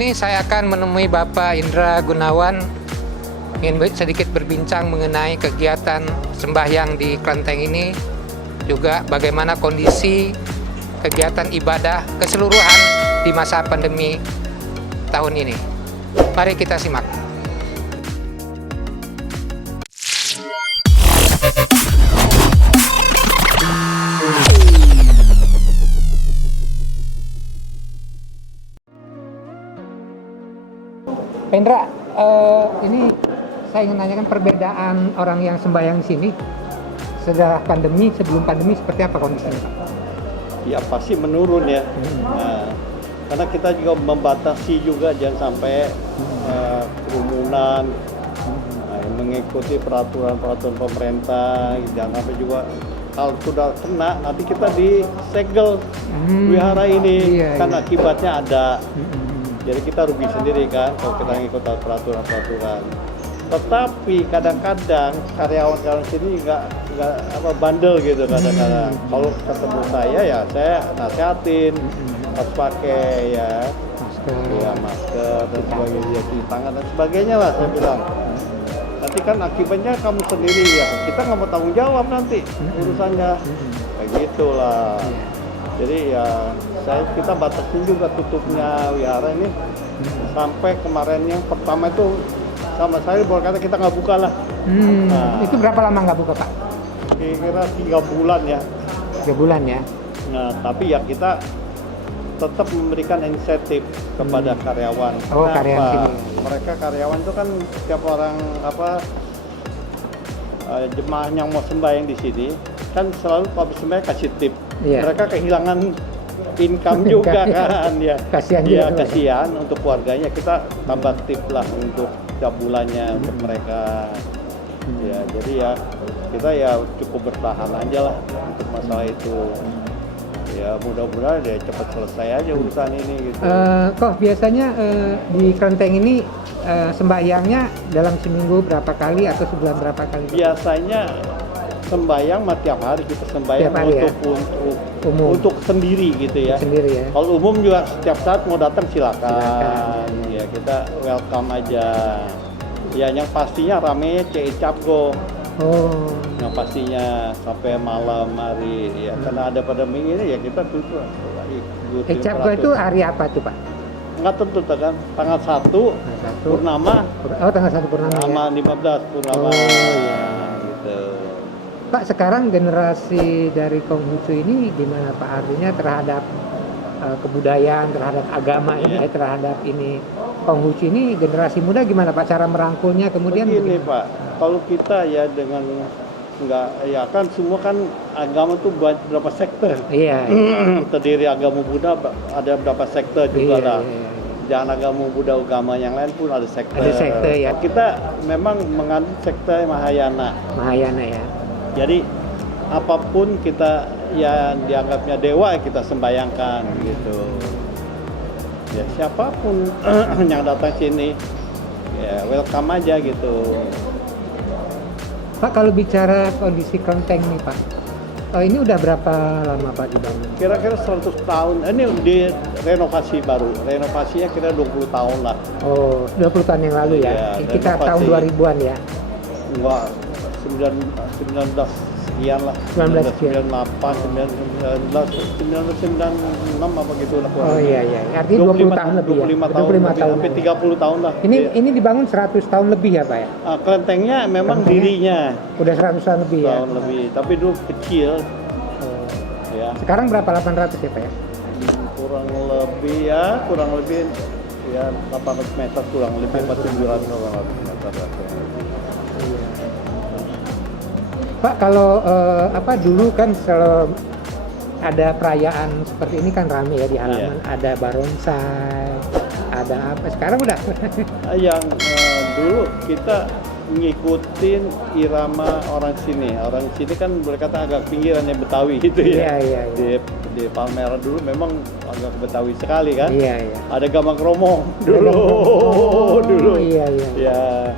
ini saya akan menemui Bapak Indra Gunawan, ingin sedikit berbincang mengenai kegiatan sembahyang di Klenteng ini, juga bagaimana kondisi kegiatan ibadah keseluruhan di masa pandemi tahun ini. Mari kita simak. Pak Indra, ini saya ingin nanyakan perbedaan orang yang sembahyang di sini setelah pandemi, sebelum pandemi seperti apa kondisinya, Pak? Ya pasti menurun ya. Nah, karena kita juga membatasi juga jangan sampai kerumunan, mengikuti peraturan-peraturan pemerintah, jangan sampai juga kalau sudah kena nanti kita disegel wihara ini, kan akibatnya ada. Jadi kita rugi sendiri kan kalau kita ngikut peraturan-peraturan. Tetapi kadang-kadang karyawan-karyawan sini nggak bandel gitu kadang-kadang. Kalau ketemu saya ya saya nasihatin harus pakai masker dan sebagainya, cuci tangan dan sebagainya lah saya bilang. Nanti kan akibatnya kamu sendiri ya, kita nggak mau tanggung jawab nanti urusannya, kayak gitulah. Jadi ya kita batasin juga tutupnya wihara ini sampai kemarin yang pertama itu sama saya boleh kata kita nggak buka lah. Nah, itu berapa lama nggak buka, Pak? Kira-kira 3 bulan ya. 3 bulan ya. Nah tapi ya kita tetap memberikan insentif kepada karyawan. Oh, karyawan sini. Mereka karyawan itu kan setiap orang jemaah yang mau sembahyang di sini kan selalu habis sembahyang kasih tip. Mereka kehilangan income juga kan ya. Kasihan untuk keluarganya, kita tambah tip lah untuk setiap bulannya untuk mereka. Ya jadi ya kita ya cukup bertahan aja lah untuk masalah itu. Ya mudah-mudahan ya cepat selesai aja urusan ini gitu. Kok biasanya di Klenteng ini sembahyangnya dalam seminggu berapa kali atau sebulan berapa kali? Biasanya sembahyang tiap hari kita sembahyang untuk sendiri gitu ya. Sendiri ya. Kalau umum juga setiap saat mau datang silakan. Ya kita welcome aja. Ya yang pastinya ramenya Capgo. Oh. Yang pastinya sampai malam hari ya karena ada pandemi ini ya kita tutup. Capgo itu hari apa tuh, Pak? Nggak tentu kan, tanggal 1 purnama. Oh, tanggal 1 purnama. Sama ya? 15 purnama. Oh iya. Gitu. Pak, sekarang generasi dari Konghucu ini gimana Pak, artinya terhadap kebudayaan, terhadap agama ini, terhadap ini Konghucu ini generasi muda gimana Pak cara merangkulnya kemudian? Begini Pak, kalau kita ya dengan ya kan semua kan agama tuh berapa sektor. Iya. Terdiri agama Buddha ada berapa sektor juga lah. Jangan agama Buddha, agama yang lain pun ada sektor. Ada sektor ya. Kita memang menganut sektor Mahayana. Mahayana ya. Jadi apapun kita yang dianggapnya dewa kita sembayangkan gitu. Ya siapapun yang datang sini ya welcome aja gitu. Pak, kalau bicara kondisi Klenteng nih Pak, ini udah berapa lama Pak dibangun? Kira-kira 100 tahun. Ini direnovasi baru. Renovasinya kira 20 tahun lah. Oh, 20 tahun yang lalu ya? Kita tahun 2000-an ya? Enggak, 19 sekian lah. 1998, 1996 apa gitu lah. Oh iya, artinya 20 tahun lebih ya? 25 tahun, hampir 30 tahun lah. Ini dibangun 100 tahun lebih ya Pak ya? Klentengnya memang dirinya. Udah 100 tahun lebih ya? Tahun lebih, tapi dulu kecil. Ya. Sekarang berapa, 800 ya Pak ya? Kurang lebih ya 800 meter kurang lebih 400 meter. Pak, kalau dulu kan selalu ada perayaan seperti ini kan rame ya di halaman, ada barongsai, ada apa? Sekarang udah. Yang dulu kita ngikutin irama orang sini. Orang sini kan berkata agak pinggirannya Betawi gitu ya. Iya. Di Palmera dulu memang agak Betawi sekali kan. Iya. Ada gambang kromong dulu. Iya. Ya.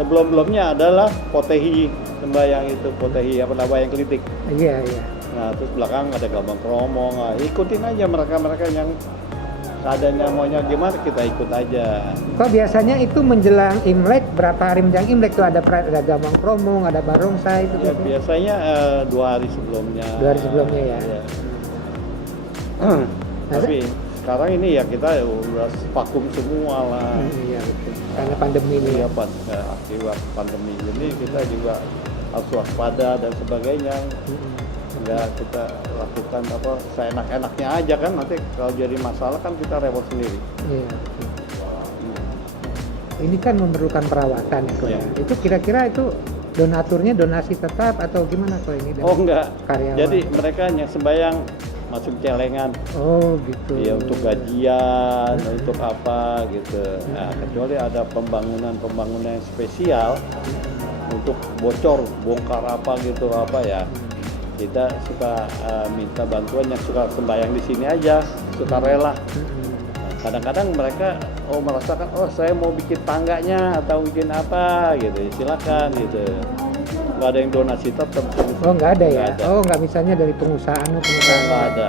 Sebelum-belumnya adalah potehi sembahyang itu, potehi wayang klitik. Iya. Nah terus belakang ada gambang kromong. Nah, ikutin aja mereka yang keadaannya maunya gimana kita ikut aja. Kok biasanya itu menjelang Imlek, berapa hari menjelang Imlek tuh ada gamang kromong, ada barongsai itu? Ya biasanya 2 hari sebelumnya. 2 hari sebelumnya ya. Ya. Tapi sekarang ini ya kita udah vakum semua lah. Iya betul. Karena pandemi ini. Iya, akibat pandemi ini kita juga harus waspada dan sebagainya. Enggak kita lakukan apa seenak-enaknya aja kan, nanti kalau jadi masalah kan kita repot sendiri. Iya. Ini kan memerlukan perawatan ya, Ko. Iya. Itu kira-kira itu donaturnya donasi tetap atau gimana kok ini? Oh enggak. Karyawan. Jadi mereka yang sembayang masuk celengan. Oh gitu. Ya untuk gajian, untuk apa gitu. Nah, kecuali ada pembangunan yang spesial untuk bocor, bongkar apa gitu apa ya. Kita suka minta bantuan yang suka sembahyang di sini aja, suka rela. Kadang-kadang mereka merasakan saya mau bikin tangganya atau bikin apa gitu, silakan gitu. Nggak ada yang donasi tetap. Oh nggak ada ya? Nggak ada. Oh nggak misalnya dari pengusaha. Nggak ada.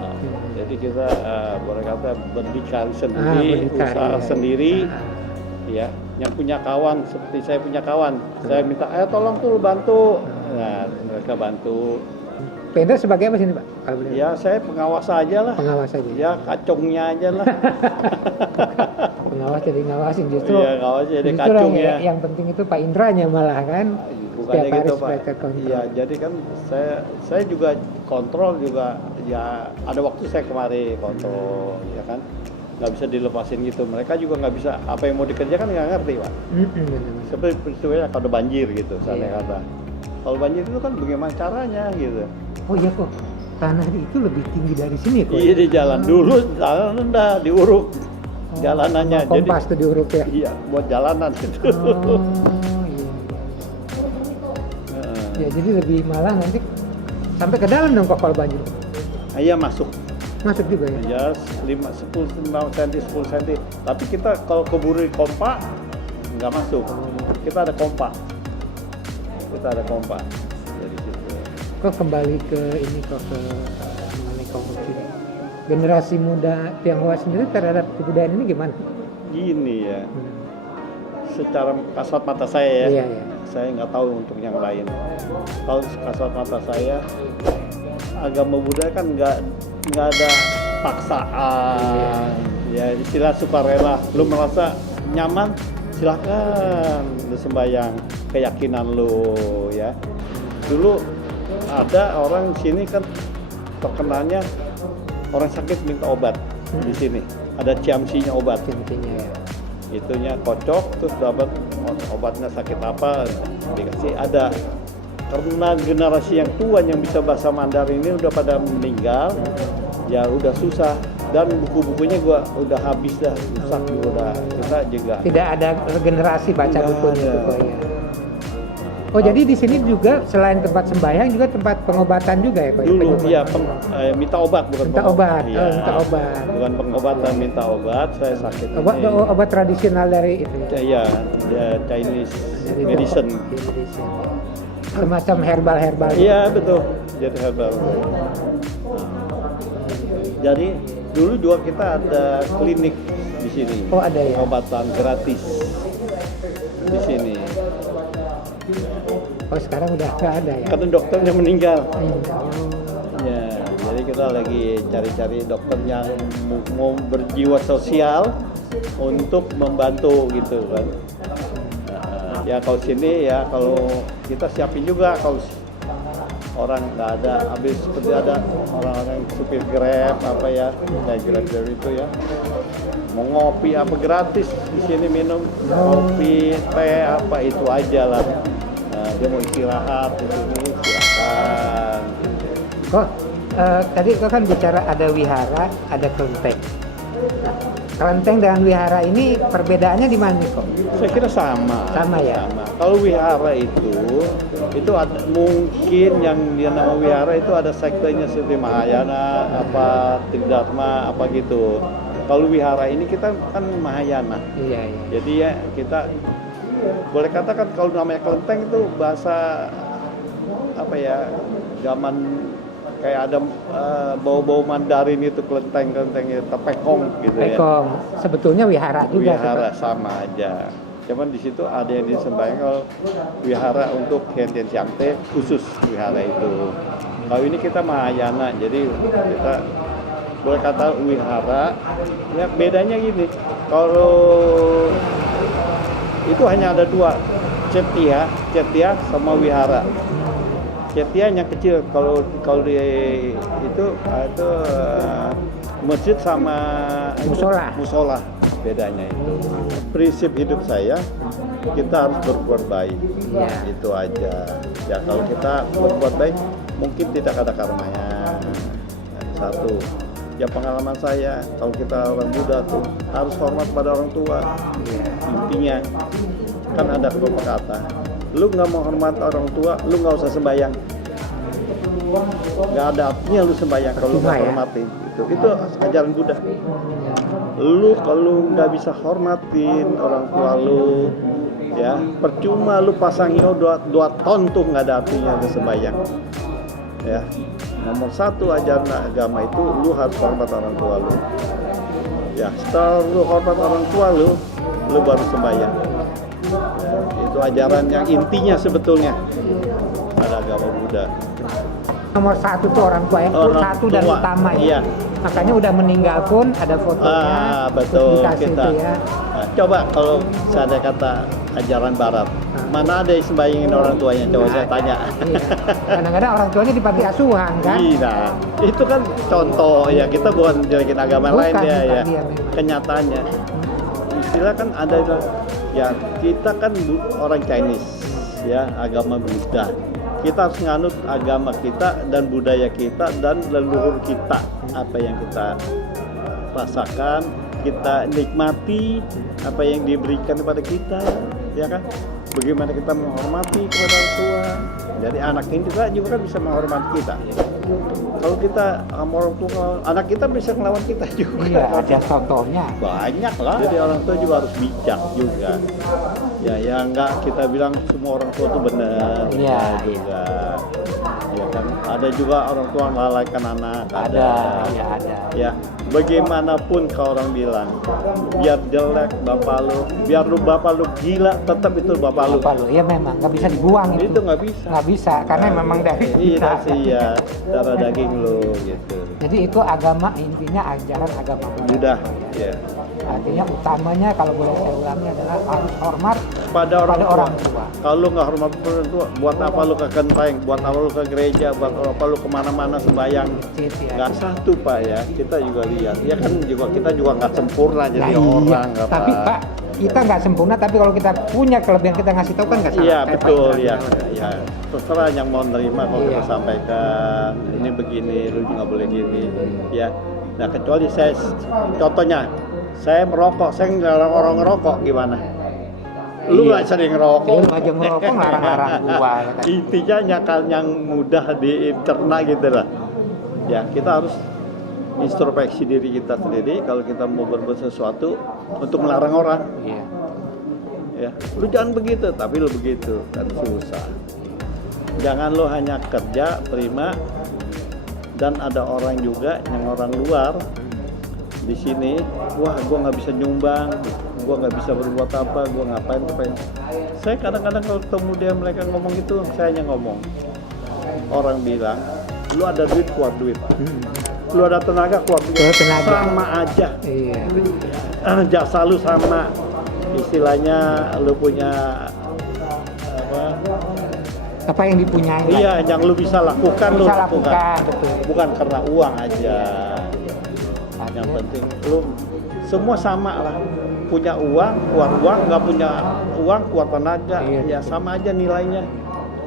Oh. Jadi kita boleh kata berdikari sendiri, berdikari, usaha ya. sendiri, ya. Yang punya kawan seperti saya punya kawan, saya minta, tolong tuh bantu. Nah, mereka bantu. Pendra sebagai apa sini Pak? Kalau boleh. Ya saya pengawas aja lah. Pengawas aja. Ya kacungnya aja lah. Pengawas jadi ngawasin justru. Iya ngawas jadi justru kacung ya. Yang penting itu Pak Indranya malah kan. Bukannya gitu Pak. supaya terkontrol. Iya jadi kan saya juga kontrol juga. Ya ada waktu saya kemari kontrol, ya kan. Nggak bisa dilepasin gitu. Mereka juga nggak bisa apa yang mau dikerjakan nggak ngerti Pak. Benar. Seperti peristiwanya kalau ada banjir gitu, saya Iya. kata. Kalau banjir itu kan bagaimana caranya gitu. Oh iya kok, tanah itu lebih tinggi dari sini kok. Iya di jalan dulu, jalan rendah, diuruk jalanannya. Sama kompas tuh diuruk ya. Iya, buat jalanan gitu. Oh iya. Ya jadi lebih malah nanti sampai ke dalam dong kok kalau banjir. Iya masuk. Masuk juga ya. Ya 10 cm, 10 cm. Tapi kita kalau keburu kompak nggak masuk. Kita ada kompak. Dari situ. Kok kembali ke ini kok ke mengenai Konghucu ini. Generasi muda Tionghoa sendiri terhadap kebudayaan ini gimana? Gini ya. Secara kasat mata saya ya. Iya. Saya nggak tahu untuk yang lain. Kalau kasat mata saya, agama Buddha kan nggak ada paksaan. Ya istilah sukarela. Lu merasa nyaman, silakan lu sembahyang keyakinan lu ya. Dulu ada orang sini kan terkenalnya orang sakit minta obat di sini. Ada ciamsinya obat. Intinya ya. Itunya kocok terus dapat obatnya sakit apa dikasih ada. Karena generasi yang tua yang bisa bahasa Mandarin ini udah pada meninggal, ya udah susah dan buku-bukunya gua udah habis dah, rusak udah kita juga. Tidak ada generasi baca Nggak bukunya ada. itu kok ya. Oh jadi di sini juga selain tempat sembahyang juga tempat pengobatan juga ya kok? ya? Dulu Penyembuhan. iya minta obat bukan Minta obat, Iya. oh, minta obat. Bukan pengobatan, minta obat. Saya sakit Obat, ini. obat tradisional dari itu. Ya? Iya, ya, Chinese Dari medicine. medicine. Semacam herbal-herbal. Iya betul, jadi herbal. Jadi dulu juga kita ada klinik di sini. Oh ada ya. Pengobatan gratis di sini. Oh sekarang udah nggak ada ya. Karena dokternya meninggal. Oh. Ya, jadi kita lagi cari-cari dokter yang mau berjiwa sosial untuk membantu gitu kan. Ya kalau sini ya kalau kita siapin juga kalau orang nggak ada, habis seperti ada orang-orang supir Grab apa ya, kayak Grab itu ya, mau ngopi apa gratis di sini minum kopi, teh apa itu aja lah. Nah, dia mau istirahat di sini silakan. Kok tadi kau kan bicara ada wihara, ada kelenteng. Nah, kelenteng dengan wihara ini perbedaannya di mana nih kok? Saya kira sama. Sama ya? Sama. Kalau wihara itu ada, mungkin yang dia nama wihara itu ada sektenya seperti Mahayana, apa Tridharma, apa gitu. Kalau wihara ini kita kan Mahayana. Iya iya. Jadi ya kita boleh katakan kalau namanya kelenteng itu bahasa apa ya, zaman kayak ada bau-bau Mandarin itu, kelenteng-kelenteng itu, tepekong gitu ya. Pekong. Sebetulnya wihara juga. Wihara sama aja. Cuman di situ ada yang disembahyang kalau wihara untuk Hentian Siangte khusus wihara itu. Kalau ini kita Mahayana, jadi kita boleh kata wihara. Ya bedanya gini, kalau itu hanya ada dua, Cetia sama wihara. Cetia yang kecil, kalau di itu masjid sama musola bedanya itu. Prinsip hidup saya, kita harus berbuat baik, itu aja. Ya kalau kita berbuat baik, mungkin tidak ada karmanya. Satu, ya pengalaman saya, kalau kita orang muda tuh harus hormat pada orang tua. Intinya, kan ada kata, lu nggak mau hormat orang tua, lu nggak usah sembahyang. Nggak ada artinya lu sembahyang kalau lu nggak hormatin. Itu ajaran Buddha. Lu kalau nggak bisa hormatin orang tua lu, ya percuma lu pasangin dua ton tuh, nggak ada artinya lu sembahyang. Ya, nomor satu ajaran agama itu lu harus hormat orang tua lu. Ya, setelah lu hormat orang tua lu baru sembahyang. Itu ajaran yang intinya sebetulnya pada agama Buddha. Nomor satu tuh orang tua, yang satu dan utama ya. Iya. Makanya udah meninggal pun ada fotonya. Betul dikasih kita. itu ya. Nah, coba kalau saya kata ajaran Barat, mana ada yang sembayangin orang tuanya? Coba saya tanya. Iya. Kadang-kadang orang tuanya di panti asuhan kan. Iya, itu kan contoh ya, kita bukan jelekin agama lain ya. Kenyataannya, istilah kan ada ya, kita kan orang Chinese ya, agama Buddha. Kita harus nganut agama kita dan budaya kita dan leluhur kita, apa yang kita rasakan, kita nikmati apa yang diberikan kepada kita, ya kan? Bagaimana kita menghormati kepada orang tua. Jadi anak ini juga kan bisa menghormati kita. Kalau kita sama orang tua, anak kita bisa melawan kita juga. Iya, ada contohnya. Banyak lah. Jadi orang tua juga harus bijak juga. Ya enggak kita bilang semua orang tua itu benar. Iya, juga. Ya kan, ada juga orang tua melalaikan anak. Ada. Ya, bagaimanapun kalau orang bilang, biar jelek bapak lu, biar lu bapak lu gila, tetap itu bapak lu. Bapak lu, ya memang nggak bisa dibuang itu. Itu nggak bisa. Nggak bisa, karena memang dari kita. Iya, darah daging lu gitu. Jadi itu agama, intinya ajaran agama Buddha. Ya. Artinya utamanya kalau boleh saya ulangi adalah harus hormat pada orang tua. Kalau lu nggak hormat pada orang tua, buat apa lu ke kelenteng, buat apa lu ke gereja, buat apa lu kemana-mana sembahyang? Nggak satu Pak ya, kita juga lihat. Ya kan kita juga nggak sempurna jadi orang. Tapi Pak, kita nggak sempurna, tapi kalau kita punya kelebihan kita ngasih tahu kan nggak salah. Iya betul ya. Ya terserah yang mau nerima kalau kita sampaikan. Ini begini, lu juga boleh gini. Ya. Nah kecuali saya, contohnya. Saya merokok, saya ngelarang orang ngerokok gimana? Lu nggak sering ngerokok? Lu aja ngerokok ngelarang-larang gua. Intinya yang mudah dicerna gitu lah. Ya kita harus introspeksi diri kita sendiri kalau kita mau berbuat sesuatu untuk melarang orang. Iya. Ya, lu jangan begitu, tapi lu begitu kan susah. Jangan lu hanya kerja, terima, dan ada orang juga yang orang luar di sini, wah gue nggak bisa nyumbang, gue nggak bisa berbuat apa, gue ngapain. Saya kadang-kadang kalau ketemu dia mereka ngomong gitu, saya hanya ngomong. Orang bilang, lu ada duit keluar duit, lu ada tenaga keluar duit, sama aja. Iya. Jasa lu sama, istilahnya lu punya apa yang dipunyai. Iya, yang lu bisa lakukan, lu lakukan. Betul. Bukan karena uang aja. Yang penting lu semua sama lah, punya uang keluar uang, nggak punya uang keluar tenaga. Ya sama aja nilainya,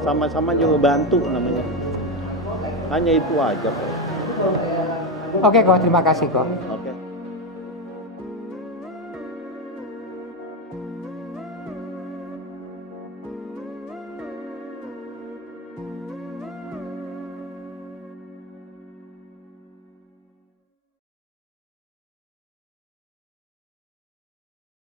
sama-sama juga bantu namanya, hanya itu aja. Oke kok, terima kasih kok. Oke.